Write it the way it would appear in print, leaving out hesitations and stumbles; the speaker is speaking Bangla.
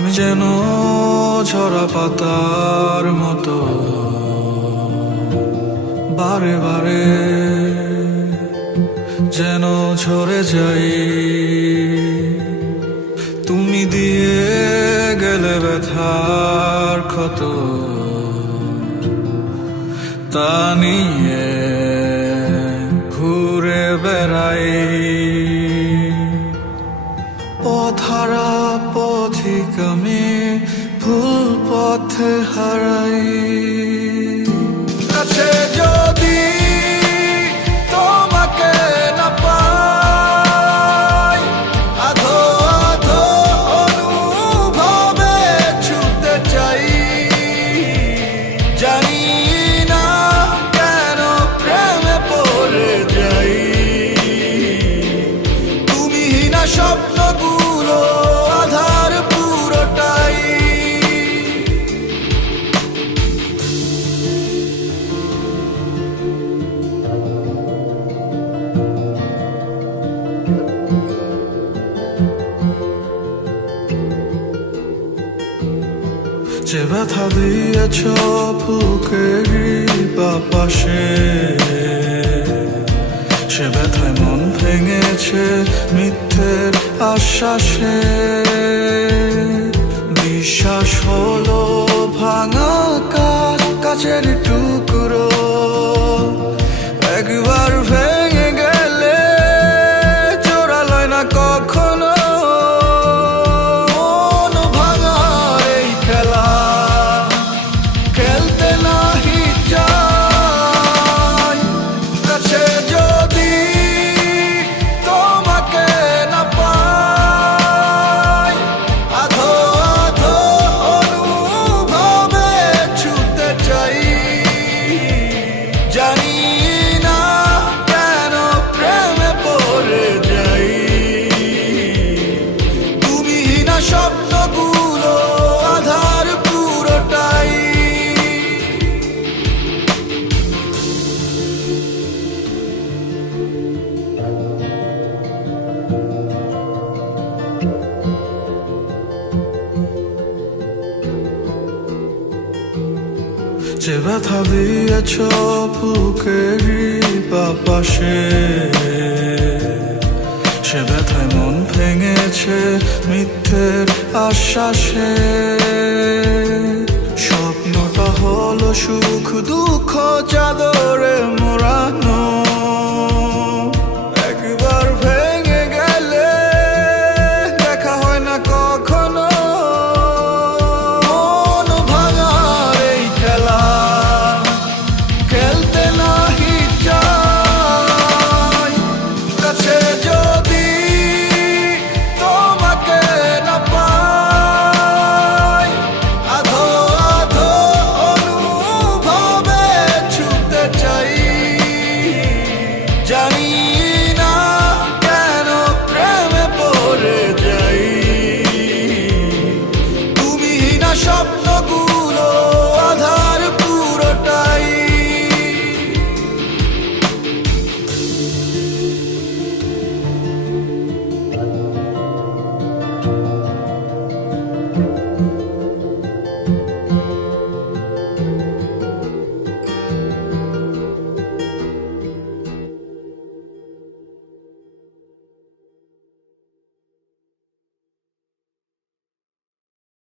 আমি যেন ঝরা পাতার মতো বারে বারে যেন ঝরে যাই। তুমি দিয়ে গেলে ব্যথার ক্ষত, তা নিয়ে ঘুরে বেড়াই। পথহারা পথিক আমি, ভুল পথে হারাই। কাছে যদি তোমাকে না পাই, আধো আধো অনুভবে ছুটতে চাই। জানি না কেন প্রেমে পড়ে যাই। তুমিহীনা স্বপ্নগুলো আধার পুরোটাই। যে ব্যথা দিয়েছ বুকেরই বাপাশে, সে ব্যথায় মন ভেঙেছে মিথ্যের আশ্বাসে। বিশ্বাস হলো ভাঙা কাচ, কাচের টুকরো। একবার ভেঙে গেলে জোড়ালয় না কখনো। মন ভাঙার এই খেলা খেলতে নাহি চাই। কাছে যদি তোমাকে না পাই, আধো আধো অনুভবে ছুটতে চাই। জানি না কেন প্রেমে পড়ে যাই। তুমিহীনা স্বপ্নগুলো আধার পুরোটাই। যে ব্যথা দিয়েছ বুকেরই বাপাশে, সে ব্যথায় মন ভেঙেছে মিথ্যের আশ্বাসে। স্বপ্নটা হলো সুখ দুঃখ চাদরে মোড়ানো। একবার ভেঙে গেলে দেখা হয় না কখনো। মন ভাঙার এই খেলা খেলতে নাহি চাই। কাছে যদি তোমাকে না পাই, আধো আধো অনুভবে ছুটতে চাই। জানি না কেন প্রেমে পড়ে যাই। তুমিহীনা স্বপ্নগুলো